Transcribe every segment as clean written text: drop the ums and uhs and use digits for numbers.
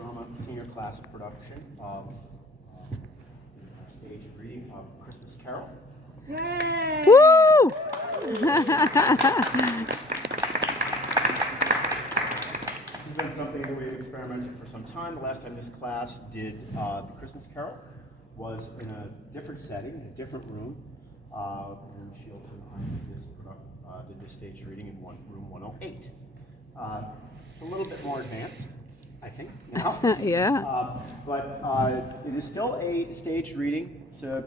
Drama Senior Class production of stage reading of Christmas Carol. Yay! Woo! This has been something that we've experimented for some time. The last time this class did the Christmas Carol was in a different setting, a different room. And Shields and I did this stage reading in room 108. It's a little bit more advanced, I think, now. Yeah. But it is still a stage reading. It's a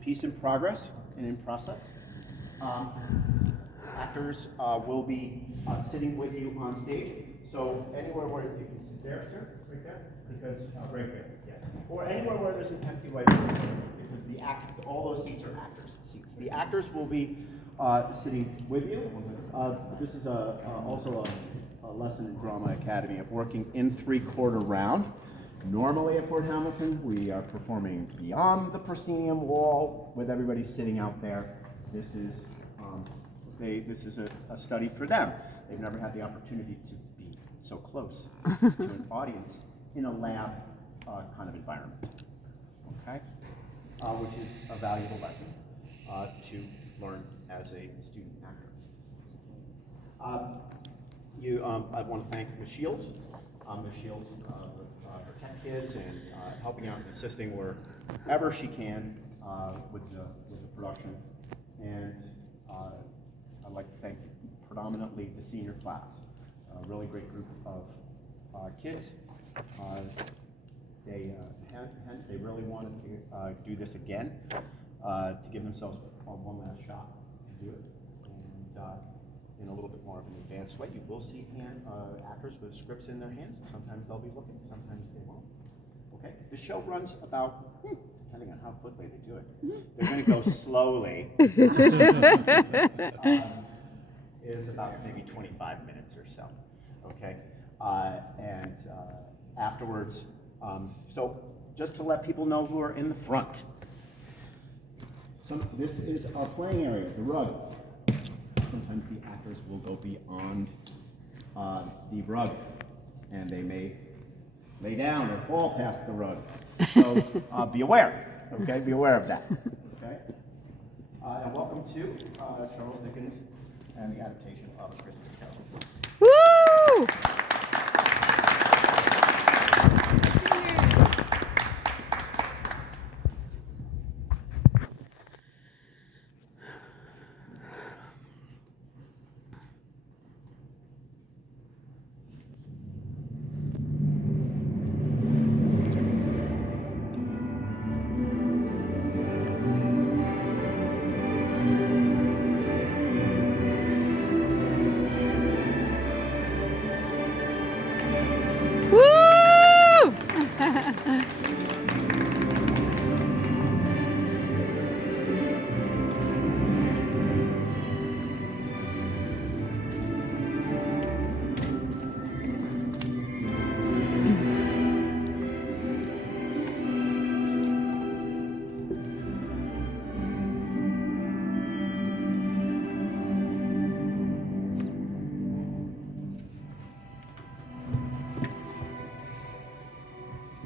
piece in progress and in process. Actors will be sitting with you on stage. So anywhere where you can sit there, sir, right there, because right there, yes. Or anywhere where there's an empty whiteboard, because all those seats are actors' seats. The actors will be sitting with you. This is also a lesson in Drama Academy of working in three-quarter round. Normally at Fort Hamilton, we are performing beyond the proscenium wall with everybody sitting out there. This is a study for them. They've never had the opportunity to be so close to an audience in a lab kind of environment, okay? Which is a valuable lesson to learn as a student actor. I want to thank Ms. Shields. Ms. Shields with her tech kids and helping out and assisting wherever she can with the production. And I'd like to thank predominantly the senior class, a really great group of kids. They really wanted to do this again, to give themselves one last shot to do it, and in a little bit more of an advanced way. You will see actors with scripts in their hands. Sometimes they'll be looking, sometimes they won't. Okay, the show runs about, depending on how quickly they do it, they're going to go slowly. Is about maybe 25 minutes or so. Okay, and afterwards. So just to let people know who are in the front. This is our playing area, the rug. Sometimes the actors will go beyond the rug, and they may lay down or fall past the rug. So be aware, okay? Be aware of that, okay? And welcome to Charles Dickens and the adaptation of A Christmas Carol. Woo!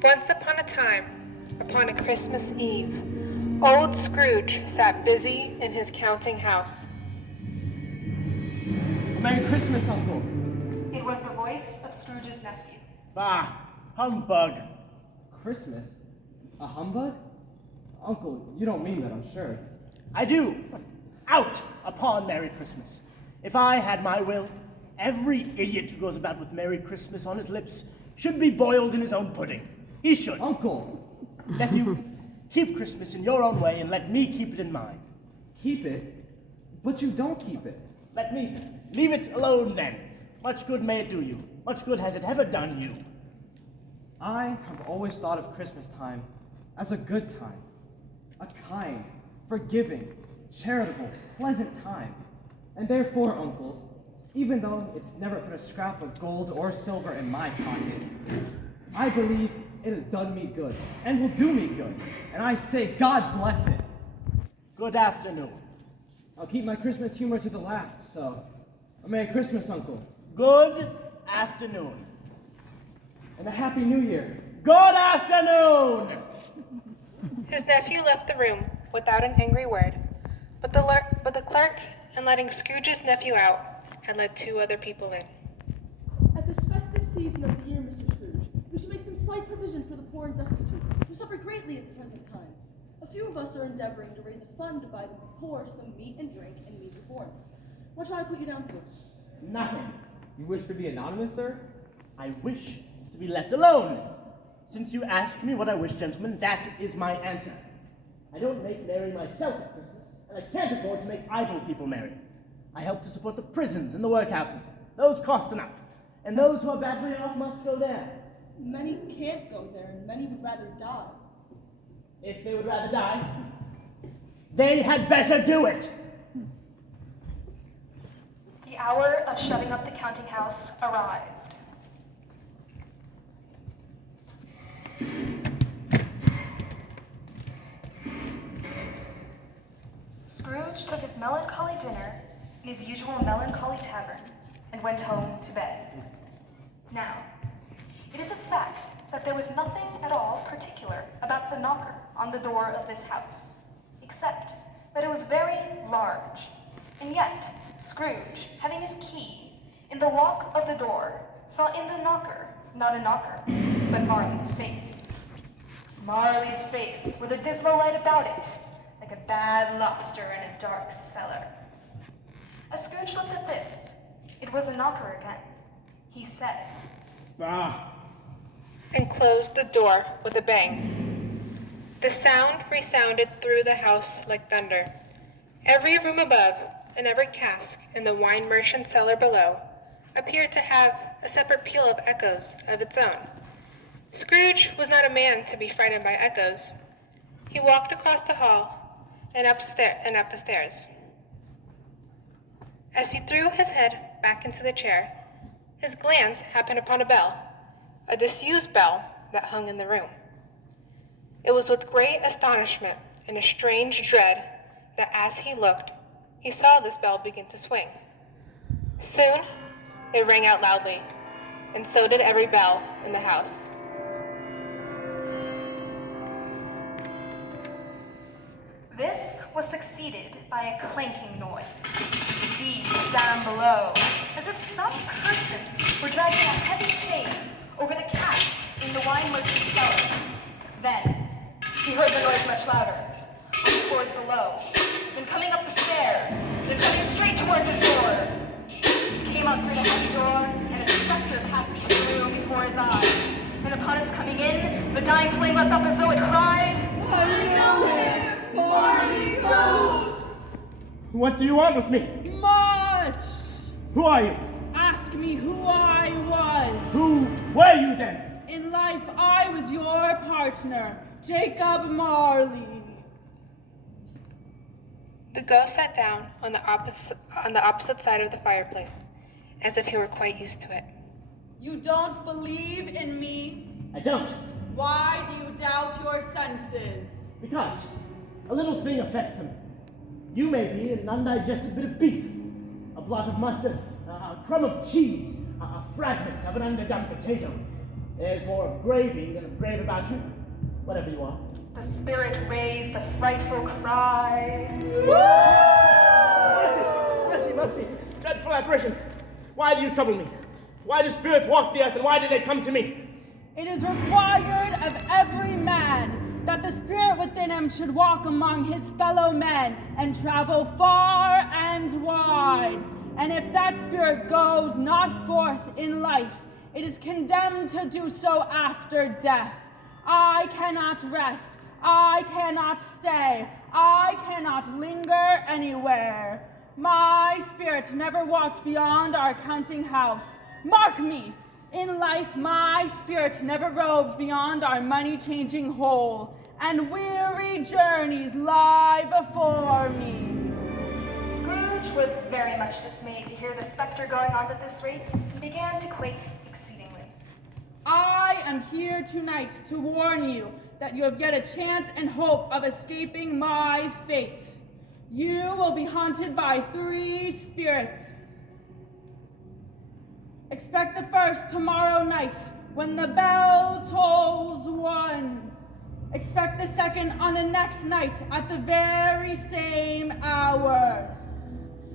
Once upon a time, upon a Christmas Eve, old Scrooge sat busy in his counting house. Merry Christmas, Uncle. It was the voice of Scrooge's nephew. Bah, humbug. Christmas? A humbug? Uncle, you don't mean that, I'm sure. I do. Out upon Merry Christmas. If I had my will, every idiot who goes about with Merry Christmas on his lips should be boiled in his own pudding. He should. Uncle! Nephew, keep Christmas in your own way and let me keep it in mine. Keep it? But you don't keep it. Let me leave it alone then. Much good may it do you. Much good has it ever done you. I have always thought of Christmas time as a good time. A kind, forgiving, charitable, pleasant time. And therefore, Uncle, even though it's never put a scrap of gold or silver in my pocket, I believe it has done me good and will do me good. And I say, God bless it. Good afternoon. I'll keep my Christmas humor to the last, so a Merry Christmas, Uncle. Good afternoon. and a Happy New Year. Good afternoon! His nephew left the room without an angry word, but the clerk, in letting Scrooge's nephew out, had let 2 other people in. At this festive season of the year, Mr. Scrooge, we should make some slight provision for the poor and destitute, who suffer greatly at the present time. A few of us are endeavoring to raise a fund to buy the poor some meat and drink and means of warmth. What shall I put you down to? Nothing. You wish to be anonymous, sir? I wish to be left alone. Since you ask me what I wish, gentlemen, that is my answer. I don't make merry myself at Christmas, and I can't afford to make idle people merry. I help to support the prisons and the workhouses. Those cost enough. And those who are badly off must go there. Many can't go there, and many would rather die. If they would rather die, they had better do it. The hour of shutting up the counting house arrived. Scrooge took his melancholy dinner in his usual melancholy tavern and went home to bed. Now, it is a fact that there was nothing at all particular about the knocker on the door of this house, except that it was very large, and yet Scrooge, having his key in the lock of the door, saw in the knocker not a knocker, but Marley's face. Marley's face with a dismal light about it, like a bad lobster in a dark cellar. As Scrooge looked at this, it was a knocker again. He said, And closed the door with a bang. The sound resounded through the house like thunder. Every room above and every cask in the wine merchant's cellar below appeared to have a separate peal of echoes of its own. Scrooge was not a man to be frightened by echoes. He walked across the hall and up the stairs. As he threw his head back into the chair, his glance happened upon a bell, a disused bell that hung in the room. It was with great astonishment and a strange dread that as he looked, he saw this bell begin to swing. Soon, it rang out loudly, and so did every bell in the house. This was succeeded by a clanking noise, deep down below, as if some person were dragging a heavy chain over the casks in the wine merchant's cellar. Then he heard the noise much louder, on the floors below, then coming up the stairs, then coming straight towards his door. He came out through the heavy door, and a specter passed into the room before his eyes. And upon its coming in, the dying flame leapt up as though it cried, "I know him! Marley's ghost!" What do you want with me? Much! Who are you? Ask me who I was. Who were you then? In life, I was your partner, Jacob Marley. The ghost sat down on the opposite side of the fireplace, as if he were quite used to it. You don't believe in me? I don't. Why do you doubt your senses? Because a little thing affects them. You may be an undigested bit of beef, a blot of mustard, a crumb of cheese, a fragment of an underdone potato. There's more of gravy than of grave about you, whatever you are. The spirit raised a frightful cry. Mercy, mercy, dreadful apparition. Why do you trouble me? Why do spirits walk the earth, and why do they come to me? It is required of every man that the spirit within him should walk among his fellow men and travel far and wide. And if that spirit goes not forth in life, it is condemned to do so after death. I cannot rest. I cannot stay. I cannot linger anywhere. My spirit never walked beyond our counting house. Mark me! In life, my spirit never roved beyond our money-changing hole, and weary journeys lie before me. Scrooge was very much dismayed to hear the specter going on at this rate, and began to quake exceedingly. I am here tonight to warn you that you have yet a chance and hope of escaping my fate. You will be haunted by 3 spirits. Expect the first tomorrow night, when the bell tolls 1. Expect the second on the next night at the very same hour.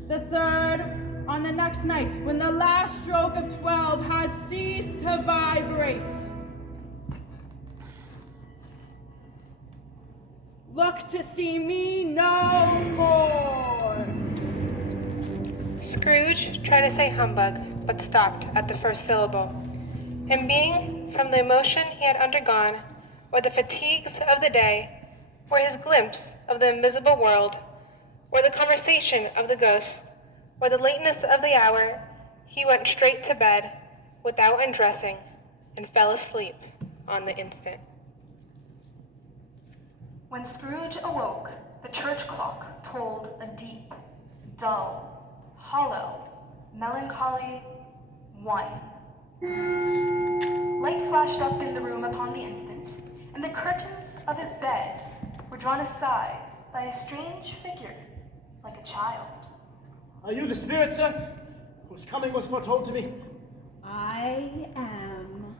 The third on the next night when the last stroke of 12 has ceased to vibrate. Look to see me no more. Scrooge tried to say humbug, but stopped at the first syllable. And being, from the emotion he had undergone, or the fatigues of the day, or his glimpse of the invisible world, or the conversation of the ghost, or the lateness of the hour, he went straight to bed, without undressing, and fell asleep on the instant. When Scrooge awoke, the church clock tolled a deep, dull, hollow, melancholy 1. Light flashed up in the room upon the instant, and the curtains of his bed were drawn aside by a strange figure, like a child. Are you the spirit, sir, whose coming was foretold to me? I am.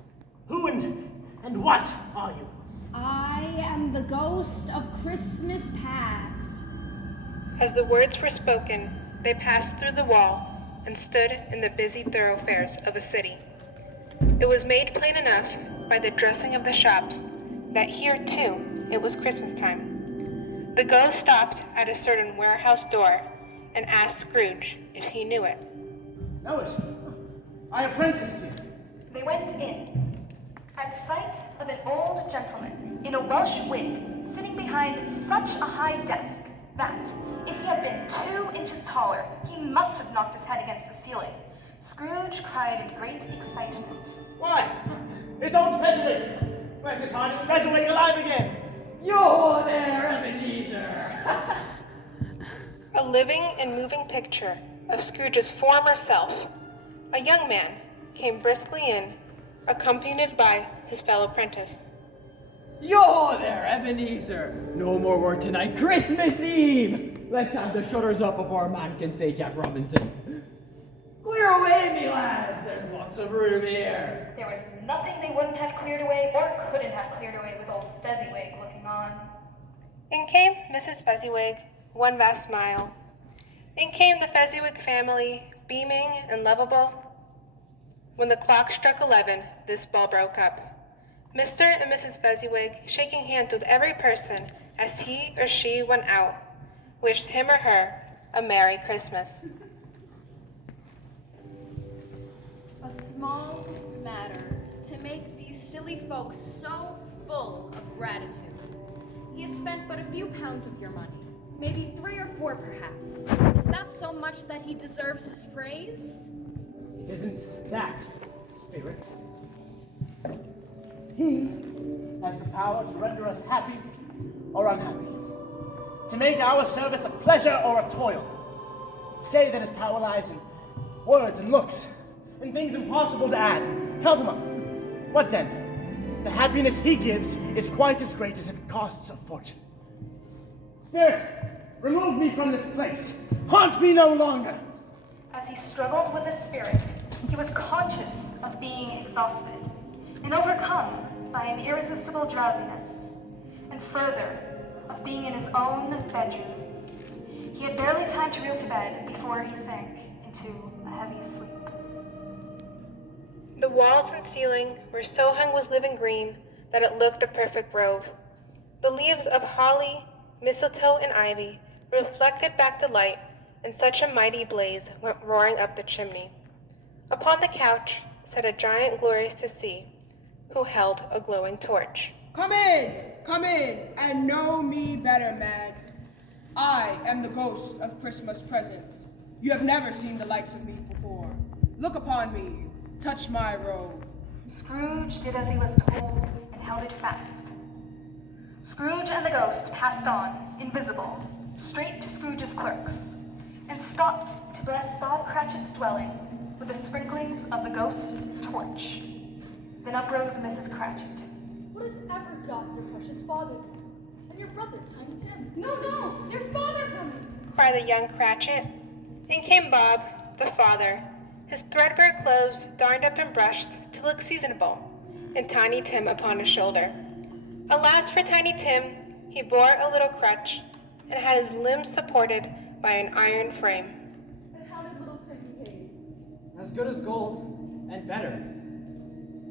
Who and what are you? I am the ghost of Christmas past. As the words were spoken, they passed through the wall and stood in the busy thoroughfares of a city. It was made plain enough by the dressing of the shops that here, too, it was Christmas time. The ghost stopped at a certain warehouse door and asked Scrooge if he knew it. Know it. I apprenticed you. They went in, at sight of an old gentleman in a Welsh wig sitting behind such a high desk that, if he had been 2 inches taller, he must have knocked his head against the ceiling. Scrooge cried in great excitement. Why? It's old Fezziwig. Bless his heart, it's Fezziwig alive again. You're there, Ebenezer. A living and moving picture of Scrooge's former self, a young man, came briskly in, accompanied by his fellow apprentice. You're there, Ebenezer. No more work tonight. Christmas Eve. Let's have the shutters up before a man can say Jack Robinson. Clear away, me lads. There's lots of room here. There was nothing they wouldn't have cleared away or couldn't have cleared away with old Fezziwig looking on. In came Mrs. Fezziwig, one vast smile. In came the Fezziwig family, beaming and lovable. When the clock struck 11, this ball broke up. Mr. and Mrs. Fezziwig, shaking hands with every person as he or she went out, wished him or her a Merry Christmas. A small matter to make these silly folks so full of gratitude. He has spent but a few pounds of your money, maybe 3 or 4 perhaps. Is that so much that he deserves his praise? Isn't that spirit? He has the power to render us happy or unhappy, to make our service a pleasure or a toil. Say that his power lies in words and looks, and things impossible to add. Count them up. What then? The happiness he gives is quite as great as if it costs a fortune. Spirit, remove me from this place. Haunt me no longer. As he struggled with the spirit, he was conscious of being exhausted and overcome by an irresistible drowsiness, and further, of being in his own bedroom. He had barely time to reel to bed before he sank into a heavy sleep. The walls and ceiling were so hung with living green that it looked a perfect grove. The leaves of holly, mistletoe, and ivy reflected back the light, and such a mighty blaze went roaring up the chimney. Upon the couch sat a giant glorious to see, who held a glowing torch. Come in, and know me better, man. I am the ghost of Christmas presents. You have never seen the likes of me before. Look upon me, touch my robe. Scrooge did as he was told and held it fast. Scrooge and the ghost passed on, invisible, straight to Scrooge's clerks, and stopped to bless Bob Cratchit's dwelling with the sprinklings of the ghost's torch. Then uprose Mrs. Cratchit. What has ever got your precious father there? And your brother, Tiny Tim? No, there's father coming! Cried the young Cratchit. In came Bob, the father, his threadbare clothes darned up and brushed to look seasonable, and Tiny Tim upon his shoulder. Alas for Tiny Tim, he bore a little crutch and had his limbs supported by an iron frame. And how did little Tim behave? As good as gold, and better.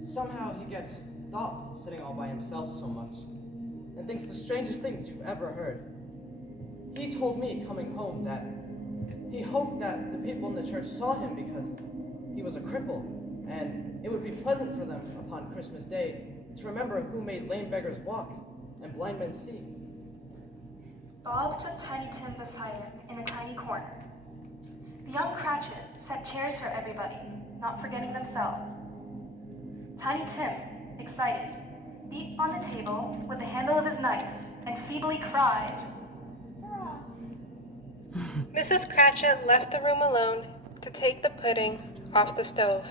Somehow he gets thoughtful sitting all by himself so much, and thinks the strangest things you've ever heard. He told me coming home that he hoped that the people in the church saw him because he was a cripple, and it would be pleasant for them upon Christmas Day to remember who made lame beggars walk and blind men see. Bob took Tiny Tim beside him in a tiny corner. The young Cratchit set chairs for everybody, not forgetting themselves. Tiny Tim, excited, beat on the table with the handle of his knife and feebly cried, Mrs. Cratchit left the room alone to take the pudding off the stove.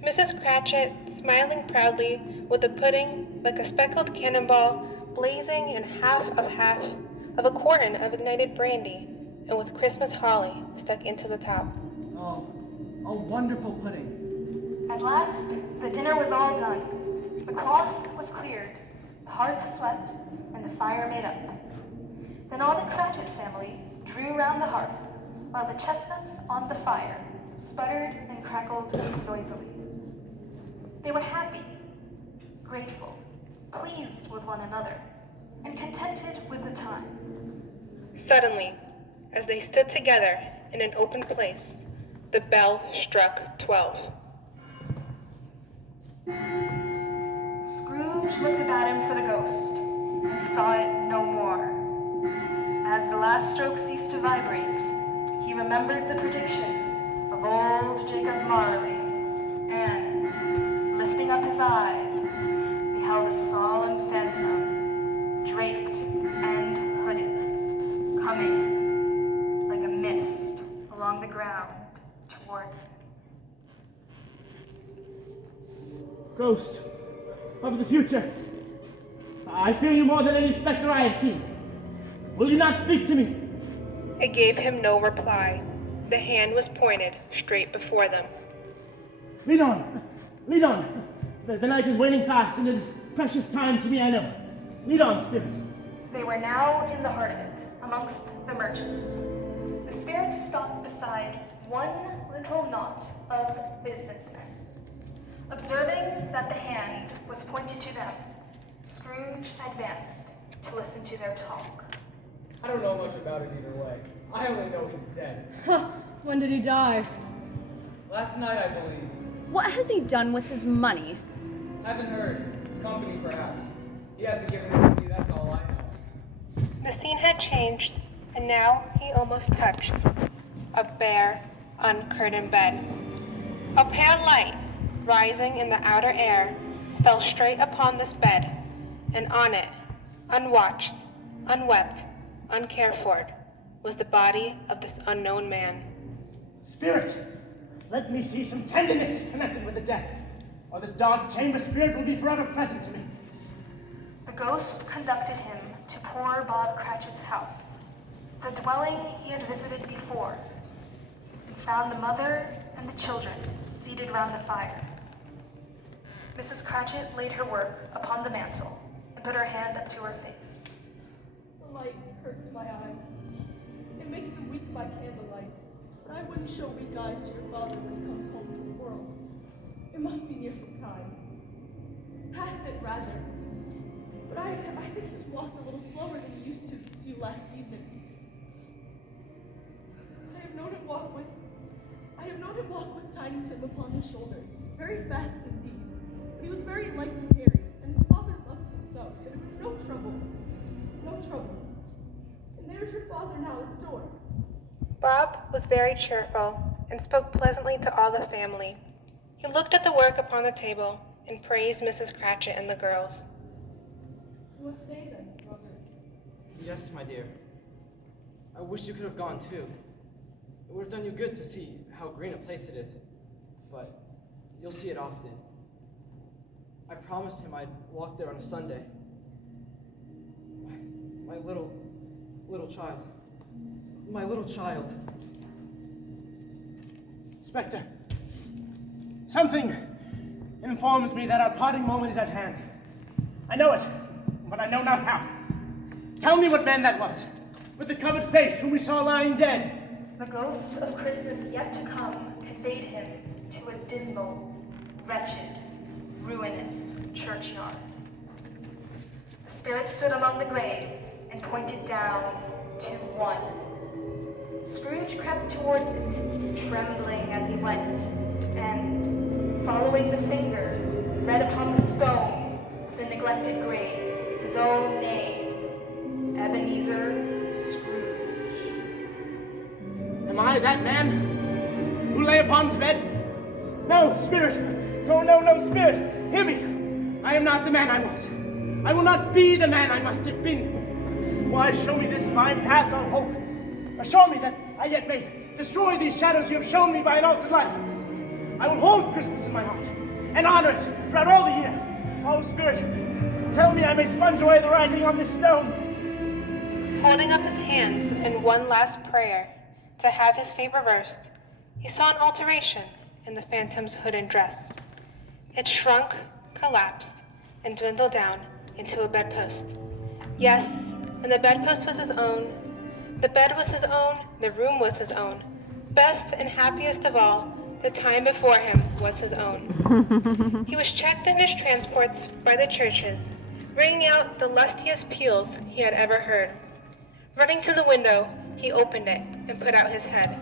Mrs. Cratchit, smiling proudly, with the pudding like a speckled cannonball blazing in half of a quartern of ignited brandy, and with Christmas holly stuck into the top. Oh, a wonderful pudding. At last, the dinner was all done. The cloth was cleared, the hearth swept, and the fire made up. Then all the Cratchit family drew round the hearth, while the chestnuts on the fire sputtered and crackled noisily. They were happy, grateful, pleased with one another, and contented with the time. Suddenly, as they stood together in an open place, the bell struck 12. Scrooge looked about him for the ghost, and saw it no more. As the last stroke ceased to vibrate, he remembered the prediction of old Jacob Marley, and, lifting up his eyes, beheld a solemn phantom, draped and hooded, coming like a mist along the ground towards him. Ghost of the future, I fear you more than any specter I have seen. Will you not speak to me? It gave him no reply. The hand was pointed straight before them. Lead on! Lead on! The night is waning fast, and it is precious time to me, I know. Lead on, spirit. They were now in the heart of it, amongst the merchants. The spirit stopped beside one little knot of businessmen. Observing that the hand was pointed to them, Scrooge advanced to listen to their talk. I don't know much about it either way. I only know he's dead. When did he die? Last night, I believe. What has he done with his money? Haven't heard. Company, perhaps. He hasn't given it to me, that's all I know. The scene had changed, and now he almost touched a bare, uncurtained bed. A pale light, rising in the outer air, fell straight upon this bed, and on it, unwatched, unwept, uncared for, was the body of this unknown man. Spirit, let me see some tenderness connected with the death, or this dark chamber spirit will be forever present to me. The ghost conducted him to poor Bob Cratchit's house, the dwelling he had visited before, and found the mother and the children seated round the fire. Mrs. Cratchit laid her work upon the mantel and put her hand up to her face. The light hurts my eyes. It makes them weak by candlelight, but I wouldn't show weak eyes to your father when he comes home from the world. It must be near his time. Past it, rather. But I think he's walked a little slower than he used to these few last evenings. I have known him walk with Tiny Tim upon his shoulder, very fast indeed. But he was very light to carry, and his father loved him so that it was no trouble. And there's your father now at the door. Bob was very cheerful and spoke pleasantly to all the family. He looked at the work upon the table and praised Mrs. Cratchit and the girls. You must stay then, brother. Yes, my dear. I wish you could have gone too. It would have done you good to see how green a place it is. But you'll see it often. I promised him I'd walk there on a Sunday. My little child. My little child. Spectre, something informs me that our parting moment is at hand. I know it, but I know not how. Tell me what man that was, with the covered face whom we saw lying dead. The ghost of Christmas yet to come conveyed him to a dismal, wretched, ruinous churchyard. The spirit stood among the graves and pointed down to one. Scrooge crept towards it, trembling as he went, and, following the finger, read upon the stone of the neglected grave his own name, Ebenezer Scrooge. Am I that man who lay upon the bed? No, spirit! No, spirit! Hear me! I am not the man I was. I will not be the man I must have been. Why, show me this fine past all hope. Assure me that I yet may destroy these shadows you have shown me by an altered life. I will hold Christmas in my heart and honor it throughout all the year. Oh, spirit, tell me I may sponge away the writing on this stone. Holding up his hands in one last prayer to have his fate reversed, he saw an alteration in the phantom's hood and dress. It shrunk, collapsed, and dwindled down into a bedpost. Yes, and the bedpost was his own. The bed was his own, the room was his own. Best and happiest of all, the time before him was his own. He was checked in his transports by the churches, ringing out the lustiest peals he had ever heard. Running to the window, he opened it and put out his head.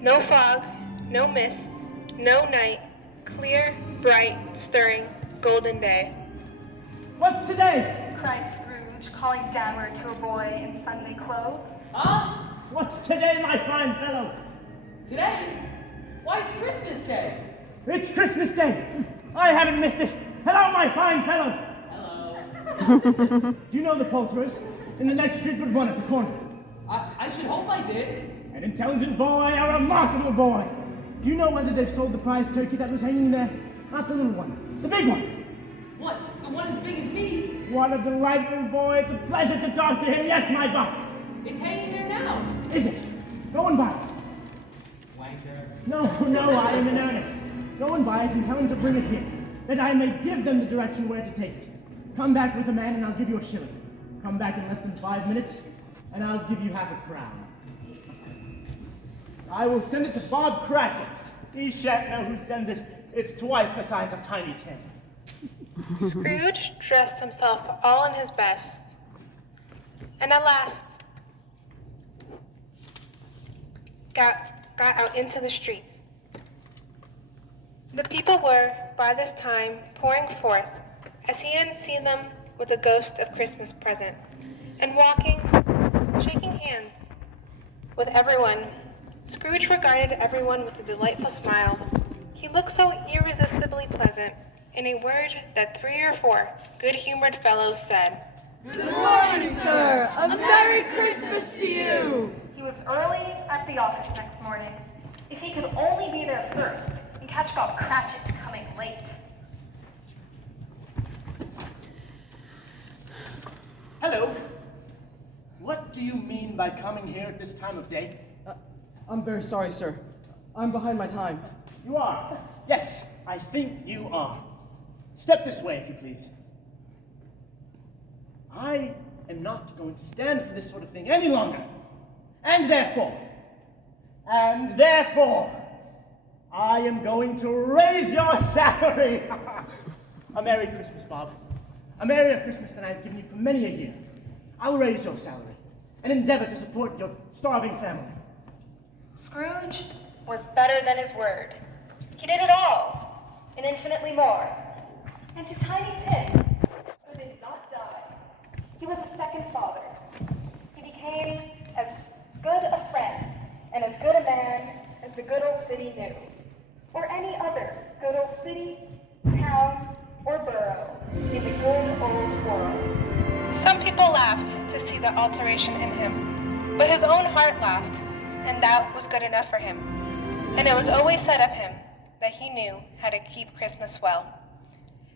No fog, no mist, no night, clear, bright, stirring, golden day. What's today? Cried Scrooge, calling downward to a boy in Sunday clothes. Huh? What's today, my fine fellow? Today? Why, it's Christmas Day. It's Christmas Day. I haven't missed it. Hello, my fine fellow. Hello. You know the poulterers in the next street but one at the corner. I should hope I did. An intelligent boy, a remarkable boy. Do you know whether they've sold the prize turkey that was hanging there? Not the little one, the big one. What? The one as big as me? What a delightful boy. It's a pleasure to talk to him. Yes, my buck. It's hanging there now. Is it? Go and buy it. Wanker. No, I am in earnest. Go and buy it and tell him to bring it here, that I may give them the direction where to take it. Come back with a man and I'll give you a shilling. Come back in less than 5 minutes and I'll give you half a crown. I will send it to Bob Cratchit's. He shan't know who sends it. It's twice the size of Tiny Tim. Scrooge dressed himself all in his best, and at last got out into the streets. The people were, by this time, pouring forth, as he hadn't seen them with the ghost of Christmas present, and walking, shaking hands with everyone. Scrooge regarded everyone with a delightful smile. He looked so irresistibly pleasant, in a word that 3 or 4 good-humored fellows said, Good morning, sir. A Merry Christmas to you. He was early at the office next morning. If he could only be there first and catch Bob Cratchit coming late. Hello. What do you mean by coming here at this time of day? I'm very sorry, sir. I'm behind my time. You are? Yes, I think you are. Step this way, if you please. I am not going to stand for this sort of thing any longer. And therefore, I am going to raise your salary. A Merry Christmas, Bob. A merrier Christmas than I have given you for many a year. I will raise your salary and endeavor to support your starving family. Scrooge was better than his word. He did it all, and infinitely more. And to Tiny Tim, who did not die, he was a second father. He became as good a friend and as good a man as the good old city knew, or any other good old city, town, or borough in the good old world. Some people laughed to see the alteration in him, but his own heart laughed, and that was good enough for him. And it was always said of him that he knew how to keep Christmas well.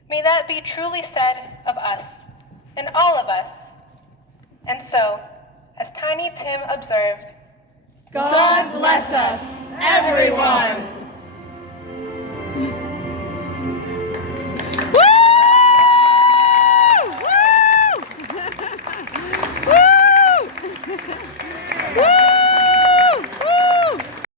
May that be truly said of us, and all of us. And so, as Tiny Tim observed, God bless us, everyone.